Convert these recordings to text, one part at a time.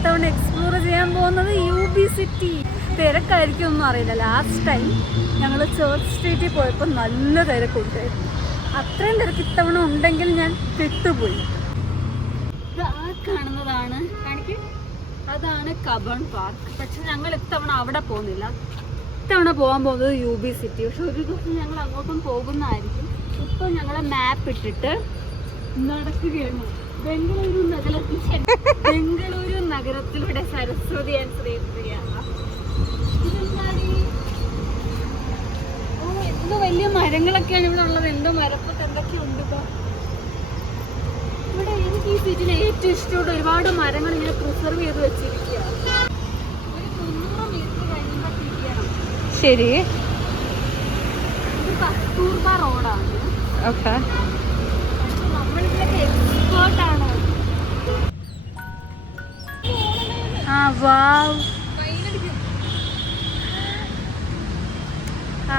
ഇത്തവണ എക്സ്പ്ലോർ ചെയ്യാൻ പോകുന്നത് UB സിറ്റി. തിരക്കായിരിക്കും ഒന്നും അറിയില്ല. ലാസ്റ്റ് ടൈം ഞങ്ങൾ ചേർച്ച് സ്ട്രീറ്റിൽ പോയപ്പോൾ നല്ല തിരക്കുണ്ട്. അത്രയും തിരക്ക് ഇത്തവണ ഉണ്ടെങ്കിൽ ഞാൻ പെട്ടുപോയി. ആ കാണുന്നതാണ് അതാണ് കബൺ പാർക്ക്. പക്ഷെ ഞങ്ങൾ ഇത്തവണ അവിടെ പോകുന്നില്ല. ഇത്തവണ പോകാൻ പോകുന്നത് UB സിറ്റി. പക്ഷെ ഒരു ദിവസം ഞങ്ങൾ അങ്ങോട്ടും പോകുന്നതായിരിക്കും. ഇപ്പോൾ ഞങ്ങളെ മാപ്പ് ഇട്ടിട്ട് നടക്കുകയാണ് ബംഗളൂരു നഗരത്തിലൂടെ സരസ്വതി ആൻഡ് ശ്രീപ്രിയ. ഓ, എന്തോ വലിയ മരങ്ങളൊക്കെയാണ് ഇവിടെ ഉള്ളത്. എന്തോ മരപ്പൊക്കെ എന്തൊക്കെയുണ്ട് ഇപ്പൊ ഇവിടെ. എനിക്ക് ഈ സിറ്റിയിൽ ഏറ്റവും ഇഷ്ടമുള്ള ഒരുപാട് മരങ്ങൾ ഇങ്ങനെ പ്രിസർവ് ചെയ്ത് വെച്ചിരിക്കുക. ഒരു 300 മീറ്റർ കഴിയുമ്പോൾ തിരിയണം. ശരി, ഇത് കസ്തൂർബ റോഡാണ്. ഓക്കെ, നമ്മളിതിലൊക്കെ എക്സ്പേർട്ടാണ്.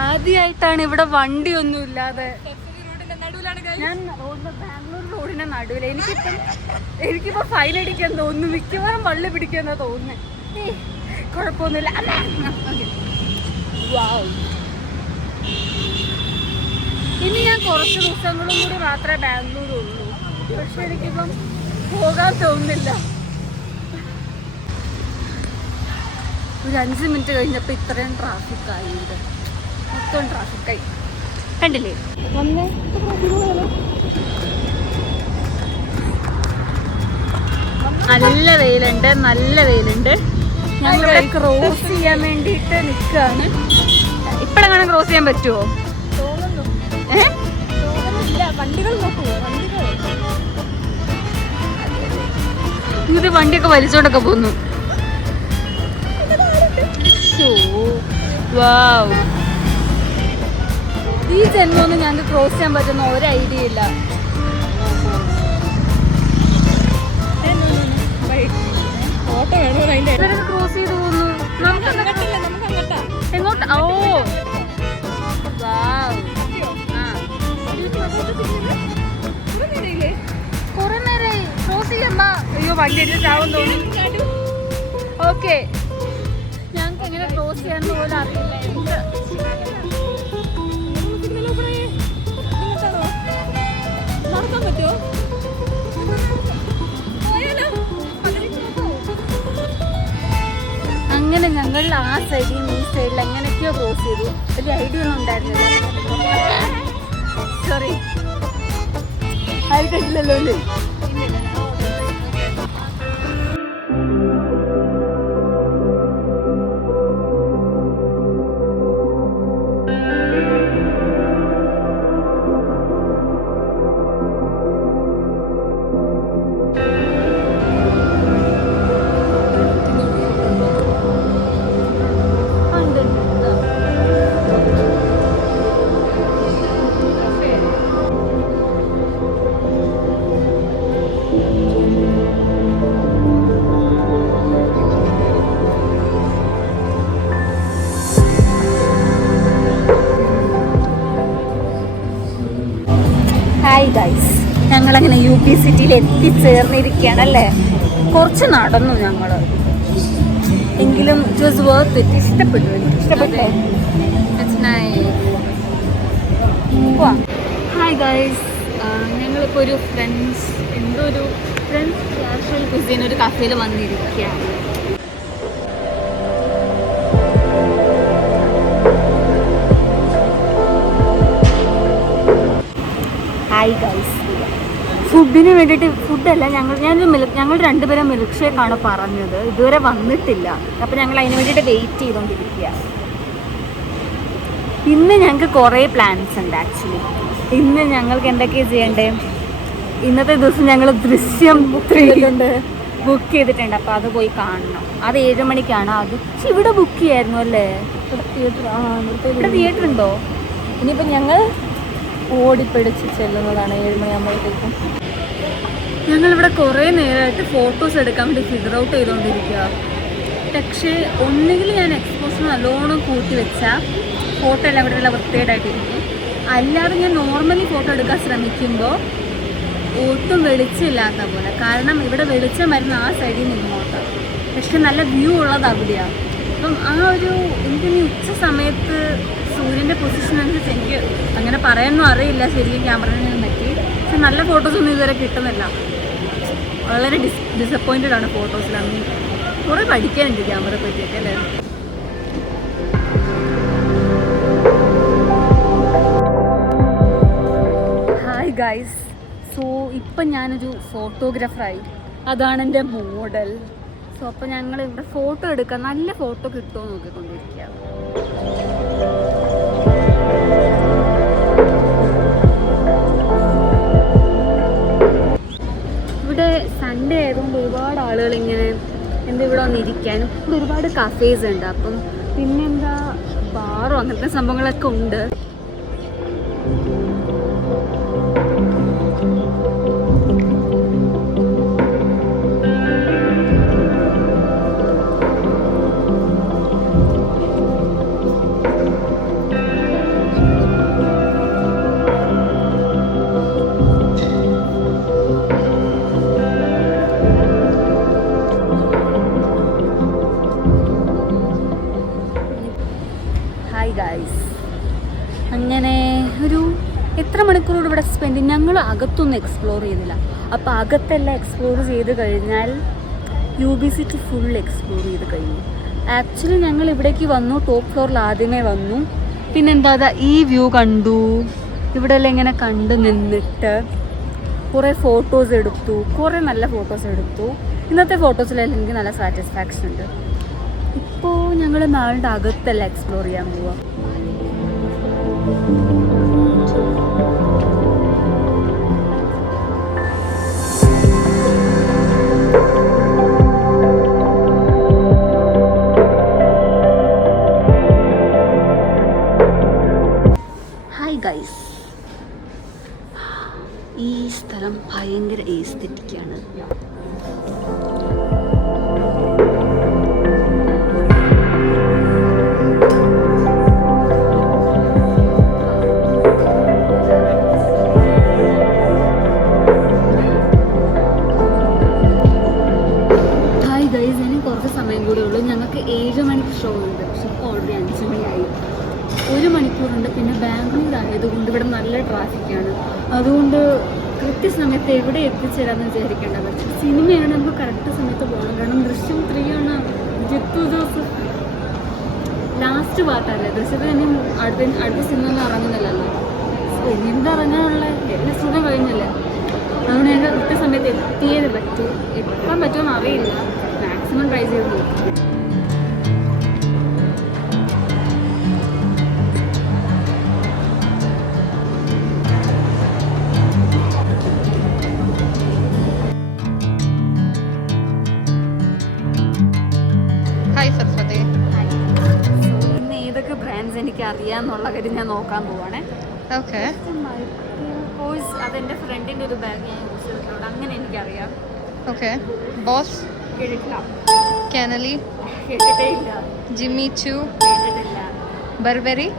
ആദ്യമായിട്ടാണ് ഇവിടെ വണ്ടിയൊന്നും ഇല്ലാതെ. ഞാൻ ബാംഗ്ലൂർ റോഡിന്റെ നടുവിൽ. എനിക്കിപ്പോ ഫൈൻ അടിക്കാൻ തോന്നുന്നു. മിക്കവാറും വള്ളി പിടിക്കാന്നാ തോന്നുന്നത്. കുഴപ്പമൊന്നുമില്ല. ഇനി ഞാൻ കുറച്ച് ദിവസങ്ങളും കൂടി മാത്രമേ ബാംഗ്ലൂരുള്ളൂ. പക്ഷെ എനിക്കിപ്പം പോകാൻ തോന്നുന്നില്ല. ഒരു 5 മിനിറ്റ് കഴിഞ്ഞപ്പോൾ ഇത്രയും ട്രാഫിക്കായി. ഇത് മൊത്തം ട്രാഫിക്കായി. കണ്ടില്ലേ? നല്ല വെയിലുണ്ട്, നല്ല വെയിലുണ്ട്. ഞങ്ങളിവിടെ ക്രോസ് ചെയ്യാൻ വേണ്ടിയിട്ട് നിൽക്കുകയാണ്. ഇപ്പോഴെങ്ങനെ ക്രോസ് ചെയ്യാൻ പറ്റുമോ? ഇത് വണ്ടിയൊക്കെ വലിച്ചോണ്ടൊക്കെ പോന്നു. ഈ ജന്മൊന്നും ഞങ്ങൾക്ക് ക്രോസ് ചെയ്യാൻ പറ്റുന്ന ഒരു ഐഡിയ ഇല്ല. ക്രോസ് ചെയ്ത് പോകുന്നു. എങ്ങോട്ട്? ഓ, കുറെ നേരമായി ക്രോസ് ചെയ്യുമ്പോ അയ്യോ വണ്ടി അടിച്ചാവും തോന്നി. ഓക്കെ, ഞങ്ങൾക്ക് എങ്ങനെ ക്രോസ് ചെയ്യാന്ന് പോലും അറിയില്ല. നടക്കാൻ പറ്റുമോ? അങ്ങനെ ഞങ്ങൾ ആ സൈഡിൽ നിന്ന് ഈ സൈഡിൽ എങ്ങനെയൊക്കെയോ ക്രോസ് ചെയ്തു. വലിയ ഐഡിയ ഒന്നും ഉണ്ടായിരുന്നില്ല. സോറി, ആയിട്ടില്ലല്ലോ അല്ലേ? ഹായ് ഗൈസ്, ഞങ്ങളങ്ങനെ UB സിറ്റിയിൽ എത്തിച്ചേർന്നിരിക്കുകയാണല്ലേ. കുറച്ച് നടന്നു ഞങ്ങൾ, എങ്കിലും ഇറ്റ് വാസ് വർത്ത് ഇറ്റ്. ഇഷ്ടപ്പെട്ടു. ഹായ് ഗൈസ്, ഞങ്ങളിപ്പോൾ ഒരു ഫ്രണ്ട്സ് കാഷ്വൽ കുസിൻ ഒരു കഫേയിൽ വന്നിരിക്കുകയാണ്. ഹായ് ഗൈസ്, ഫുഡിന് വേണ്ടിയിട്ട് ഫുഡല്ല, ഞങ്ങൾ രണ്ടുപേരും മിൽക്ക് ഷേക്കാണ് പറഞ്ഞത്. ഇതുവരെ വന്നിട്ടില്ല. അപ്പോൾ ഞങ്ങൾ അതിന് വേണ്ടിയിട്ട് വെയിറ്റ് ചെയ്തുകൊണ്ടിരിക്കുക. ഇന്ന് ഞങ്ങൾക്ക് കുറേ പ്ലാൻസ് ഉണ്ട്. ആക്ച്വലി ഇന്ന് ഞങ്ങൾക്ക് എന്തൊക്കെയാണ് ചെയ്യേണ്ടത്? ഇന്നത്തെ ദിവസം ഞങ്ങൾ ദൃശ്യം 3 ബുക്ക് ചെയ്തിട്ടുണ്ട്. അപ്പോൾ അത് പോയി കാണണം. അത് 7 മണിക്കാണ്. അത് ഇവിടെ ബുക്ക് ചെയ്യായിരുന്നു അല്ലേ? ഇവിടെ തിയേറ്റർ ഉണ്ടോ? ഇനിയിപ്പോൾ ഞങ്ങൾ ഓടിപ്പിടിച്ച് ചെല്ലുന്നതാണ് 7 മണിയാകുമ്പോഴത്തേക്കും. ഞങ്ങളിവിടെ കുറേ നേരമായിട്ട് ഫോട്ടോസ് എടുക്കാൻ വേണ്ടി ഫിഗർ ഔട്ട് ചെയ്തുകൊണ്ടിരിക്കുക. പക്ഷേ ഒന്നുകിൽ ഞാൻ എക്സ്പോസ് നല്ലോണം കൂട്ടി വെച്ചാൽ ഫോട്ടോ എല്ലാം ഇവിടെ നല്ല വൃത്തിയായിട്ടിരിക്കും. അല്ലാതെ ഞാൻ നോർമലി ഫോട്ടോ എടുക്കാൻ ശ്രമിക്കുമ്പോൾ ഒട്ടും വെളിച്ചമില്ലാത്ത പോലെ. കാരണം ഇവിടെ വെളിച്ചം വരുന്ന ആ സൈഡിൽ നിന്നോട്ട് പക്ഷെ നല്ല വ്യൂ ഉള്ളത് അവിടെയാണ്. അപ്പം ആ ഒരു എനിക്ക് ഉച്ച സമയത്ത് സൂര്യൻ്റെ പൊസിഷൻ അനുസരിച്ച് എനിക്ക് അങ്ങനെ പറയാനൊന്നും അറിയില്ല ശരിക്കും ക്യാമറയിൽ പറ്റി. പക്ഷെ നല്ല ഫോട്ടോസൊന്നും ഇതുവരെ കിട്ടുന്നില്ല. വളരെ ഡിസപ്പോയിൻറ്റഡ് ആണ് ഫോട്ടോസിലൊന്നും. കുറേ പഠിക്കാനുണ്ട് ക്യാമറയെ പറ്റിയൊക്കെ അല്ലേ. ഹായ് ഗൈസ്, സോ ഇപ്പം ഞാനൊരു ഫോട്ടോഗ്രാഫറായി. അതാണ് എൻ്റെ മോഡൽ. സോ അപ്പോൾ ഞങ്ങൾ ഇവിടെ ഫോട്ടോ എടുക്കാം, നല്ല ഫോട്ടോ കിട്ടുമോ നോക്കിക്കൊണ്ടിരിക്കുക. ഇവിടെ സൺഡേ ആയതുകൊണ്ട് ഒരുപാട് ആളുകൾ ഇങ്ങനെ എന്താ ഇവിടെ വന്നിരിക്കാനും ഇവിടെ ഒരുപാട് കഫേസ് ഉണ്ട്. അപ്പം പിന്നെന്താ ബാറോ അങ്ങനത്തെ സംഭവങ്ങളൊക്കെ ഉണ്ട്. അങ്ങനെ ഒരു എത്ര മണിക്കൂർ ഇവിടെ സ്പെൻഡ് ചെയ്യും. ഞങ്ങൾ അകത്തൊന്നും എക്സ്പ്ലോർ ചെയ്തില്ല. അപ്പോൾ അകത്തെല്ലാം എക്സ്പ്ലോർ ചെയ്ത് കഴിഞ്ഞാൽ UBCT ഫുൾ എക്സ്പ്ലോർ ചെയ്ത് കഴിഞ്ഞു. ആക്ച്വലി ഞങ്ങൾ ഇവിടേക്ക് വന്നു, ടോപ്പ് ഫ്ലോറിൽ ആദ്യമേ വന്നു. പിന്നെന്താ ഈ വ്യൂ കണ്ടു, ഇവിടെ എല്ലാം ഇങ്ങനെ കണ്ടു നിന്നിട്ട് കുറേ ഫോട്ടോസ് എടുത്തു, കുറേ നല്ല ഫോട്ടോസ് എടുത്തു. ഇന്നത്തെ ഫോട്ടോസിലെല്ലാം എനിക്ക് നല്ല സാറ്റിസ്ഫാക്ഷൻ ഉണ്ട്. ഇപ്പോൾ ഞങ്ങൾ നാളുടെ അകത്തെല്ലാം എക്സ്പ്ലോർ ചെയ്യാൻ പോവാം. ഹായ് ഗൈസ്, ഈ സ്ഥലം ഭയങ്കര എസ്തെറ്റിക്കാണ്. ഞങ്ങൾക്ക് 7 മണിക്ക് ഷോ ഉണ്ട്. പക്ഷെ ഇപ്പോൾ ഓൾറെഡി 5 മണിയായി. 1 മണിക്കൂറുണ്ട്. പിന്നെ ബാംഗ്ലൂർ ആയതുകൊണ്ട് ഇവിടെ നല്ല ട്രാഫിക്കാണ്. അതുകൊണ്ട് കൃത്യസമയത്ത് എവിടെ എത്തിച്ചേരാമെന്ന് വിചാരിക്കേണ്ടത്. പക്ഷേ സിനിമയാണ്, നമുക്ക് കറക്റ്റ് സമയത്ത് പോകണം. കാരണം ദൃശ്യം 3 ആണ്. ജിത്തു ജോസഫ് ലാസ്റ്റ് പാർട്ടല്ലേ. ദൃശ്യത്തിൽ ഇനി അടുത്ത സിനിമ ഒന്നും ഇറങ്ങുന്നില്ലല്ലോ. എന്താ ഇറങ്ങാനുള്ള എല്ലാ സിനിമ കഴിഞ്ഞല്ലേ. അതുകൊണ്ട് ഞങ്ങൾ കൃത്യസമയത്ത് എത്തിയേ പറ്റൂ. എത്താൻ പറ്റുമെന്ന് അറിയില്ല. മാക്സിമം ട്രൈ ചെയ്ത് നോക്കും. ഇന്ന് ഏതൊക്കെ ബ്രാൻഡ്സ് എനിക്ക് അറിയാമെന്നുള്ള കാര്യം ഞാൻ നോക്കാൻ പോവാണേ. ഓക്കെ, കോഴ്സ് അതെൻ്റെ ഫ്രണ്ടിൻ്റെ ഒരു ബാഗ് ഞാൻ യൂസ് ചെയ്തിട്ടുണ്ട്, അങ്ങനെ എനിക്കറിയാം. ഓക്കെ, ബോസ് കേട്ടിട്ടില്ല. കാനലി കേട്ടിട്ടേ ഇല്ല. ജിമ്മി ചൂ കേട്ടിട്ടില്ല. ബർബറി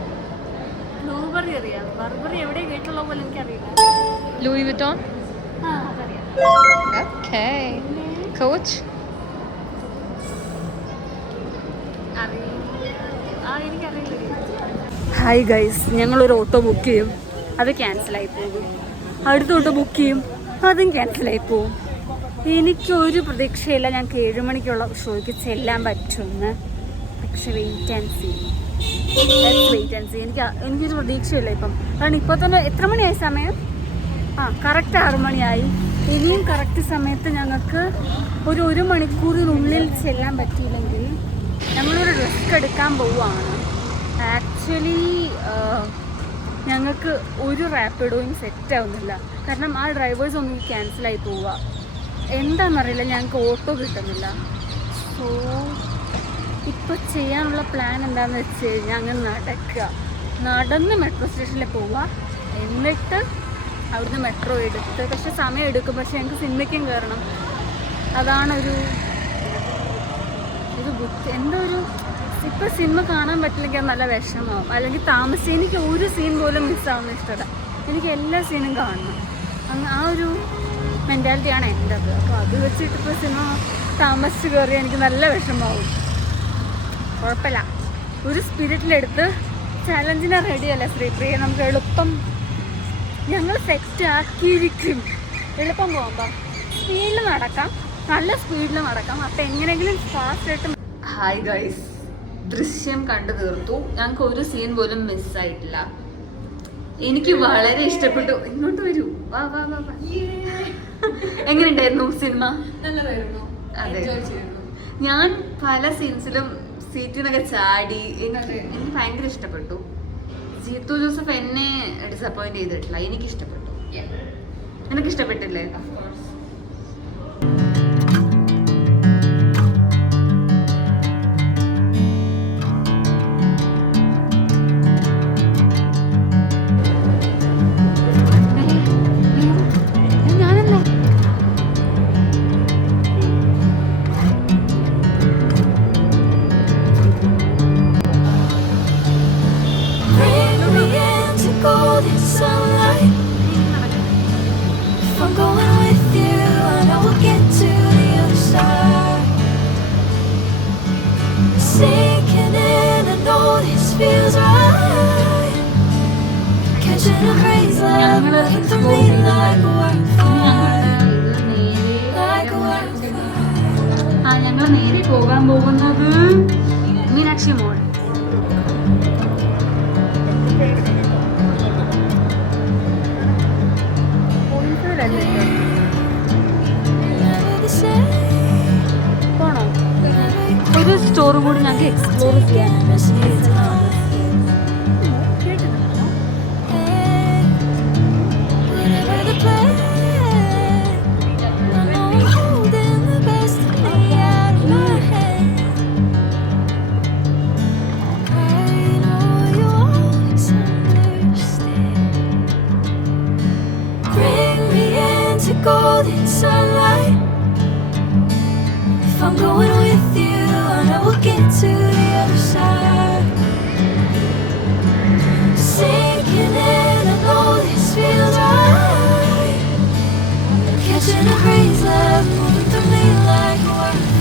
ബ്ലൂബെറി അറിയാം. ബർബറി എവിടെ കേട്ടുള്ള പോലെ എനിക്കറിയില്ല. ലൂയി വിറ്റോൺ അതറിയാം. ഓക്കെ, കോച്ച് ഹായ് ഗൈസ്, ഞങ്ങളൊരു ഓട്ടോ ബുക്ക് ചെയ്യും, അത് ക്യാൻസലായി പോകും. അടുത്ത ഓട്ടോ ബുക്ക് ചെയ്യും, അതും ക്യാൻസലായി പോകും. എനിക്കൊരു പ്രതീക്ഷയില്ല ഞങ്ങൾക്ക് 7 മണിക്കുള്ള ഷോയ്ക്ക് ചെല്ലാൻ പറ്റുമെന്ന്. പക്ഷെ വെയിറ്റ് ആൻഡ് സീ. എനിക്കൊരു പ്രതീക്ഷയില്ല ഇപ്പം. കാരണം ഇപ്പോൾ തന്നെ എത്ര മണിയായി സമയം? കറക്റ്റ് 6 മണിയായി. ഇനിയും കറക്റ്റ് സമയത്ത് ഞങ്ങൾക്ക് ഒരു 1 മണിക്കൂറിനുള്ളിൽ ചെല്ലാൻ പറ്റിയില്ലെങ്കിൽ ഞങ്ങളൊരു റിസ്ക് എടുക്കാൻ പോവുകയാണ്. ആക്ച്വലി ഞങ്ങൾക്ക് ഒരു റാപ്പിഡോയും സെറ്റ് ആവുന്നില്ല. കാരണം ആ ഡ്രൈവേഴ്സ് ഒന്നും ക്യാൻസലായി പോവുക. എന്താണെന്നറിയില്ല, ഞങ്ങൾക്ക് ഓട്ടോ കിട്ടുന്നില്ല. സോ ഇപ്പോൾ ചെയ്യാനുള്ള പ്ലാൻ എന്താണെന്ന് വെച്ച് കഴിഞ്ഞാൽ അങ്ങ് നടന്ന് മെട്രോ സ്റ്റേഷനിൽ പോവുക. എന്നിട്ട് അവിടുന്ന് മെട്രോ എടുത്ത്, പക്ഷെ സമയം എടുക്കും. പക്ഷെ ഞങ്ങൾക്ക് സിനിമയ്ക്കും കയറണം. അതാണൊരു എന്തോ ഒരു ഇപ്പോൾ സിനിമ കാണാൻ പറ്റില്ലെങ്കിൽ അത് നല്ല വിഷമമാവും. അല്ലെങ്കിൽ താമസിച്ച് എനിക്ക് ഒരു സീൻ പോലും മിസ്സാവുന്ന ഇഷ്ടമല്ല. എനിക്ക് എല്ലാ സീനും കാണണം. ആ ഒരു മെൻറ്റാലിറ്റിയാണ് എൻ്റെത്. അപ്പോൾ അത് വെച്ചിട്ട് ഇപ്പോൾ സിനിമ താമസിച്ച് കയറി എനിക്ക് നല്ല വിഷമമാവും. കുഴപ്പമില്ല, ഒരു സ്പിരിറ്റിലെടുത്ത് ചലഞ്ചിനെ റെഡിയല്ല ശ്രീപ്രിയ. നമുക്ക് എളുപ്പം ഞങ്ങൾ സെറ്റ് ആക്കിയിരിക്കും. എളുപ്പം പോകുമ്പോൾ സ്പീഡിൽ നടക്കാം, നല്ല സ്പീഡിൽ നടക്കാം. അപ്പം എങ്ങനെയെങ്കിലും ഫാസ്റ്റായിട്ട്. ഹായ് ഗൈസ്, ദൃശ്യം കണ്ടു തീർത്തു. ഞങ്ങൾക്ക് ഒരു സീൻ പോലും മിസ്സായിട്ടില്ല. എനിക്ക് വളരെ ഇഷ്ടപ്പെട്ടു. ഇങ്ങോട്ട് വരൂ, വാ വാ വാ വാ. എങ്ങനെയുണ്ടായിരുന്നു സിനിമ? നല്ലതായിരുന്നു. അതെ, ഞാൻ പല സീൻസിലും സീറ്റിൽ നിന്നൊക്കെ ചാടി. എനിക്ക് ഭയങ്കര ഇഷ്ടപ്പെട്ടു. ജീത്തു ജോസഫ് എന്നെ ഡിസപ്പോയിന്റ് ചെയ്തിട്ടില്ല. എനിക്ക് ഇഷ്ടപ്പെട്ടു. എനിക്ക് ഇഷ്ടപ്പെട്ടില്ലേ? ഞങ്ങൾ നേരെ പോകാൻ പോകുന്നത് മീനാക്ഷി മോൾ. പോണോ? ഒരു സ്റ്റോർ കൂടി ഞങ്ങൾക്ക് എക്സ്പ്ലോർ ചെയ്യാൻ. Golden sunlight. If I'm going with you, I know we'll get to the other side. Sinking in, I know this feels right. Catching a breeze, love moving through me like a wildfire.